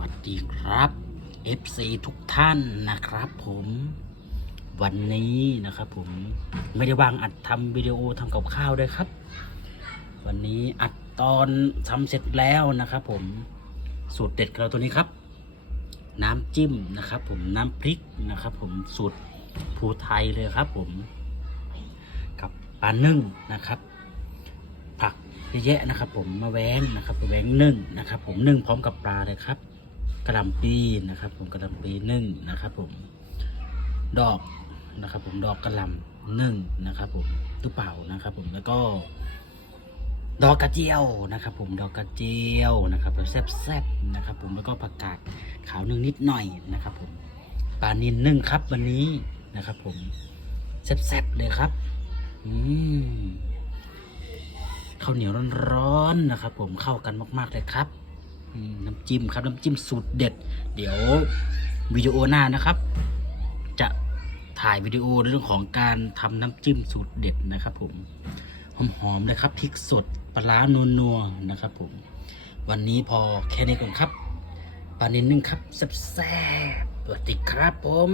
วัสดีครับ FC ทุกท่านนะครับผมวันนี้นะครับผมไม่ได้วางอัดทำวิดีโอทำกับข้าวด้วยครับ วันนี้อัดตอนทำเสร็จแล้วนะครับผมสูตรเด็ดของเราตัวนี้ครับ น้ำจิ้มนะครับ ผมน้ำพริกนะครับ ผมสูตรภูไทยเลยครับ ผม กับปลานึ่งนะครับผักเยอะแยะนะครับ ผมมาแวงนะครับแวงนึ่งนะครับ ผมนึ่งพร้อมกับปลาเลยครับ กระลำปีนะครับ ผมกระลำปีนึ่งนะครับ ผมดอกนะครับ ผมดอกกระลำนึ่งนะครับ ผมตู้เป่านะครับ ผมแล้วก็ดอกกระเจียวนะครับ ผมดอกกระเจียวนะครับแซ่บๆนะครับ ผมแล้วก็ผักกาดขาวนึ่งนิดหน่อยนะครับ ผมปลานินนึ่งครับวันนี้นะครับ ผมแซ่บๆเลยครับอืมข้าวเหนียวร้อนๆนะครับ ผมเข้ากันมากๆเลยครับ น้ำจิ้มครับน้ำจิ้มสูตรเด็ด เดี๋ยววิดีโอหน้านะครับ จะถ่ายวิดีโอเรื่องของการทำน้ำจิ้มสูตรเด็ดนะครับ ผมหอมๆเลยครับพริกสดปลาร้านัวนะครับ ผม วันนี้พอแค่นี้ก่อนครับปลาเน้นนึ่งครับแซ่บๆสวัสดีครับผม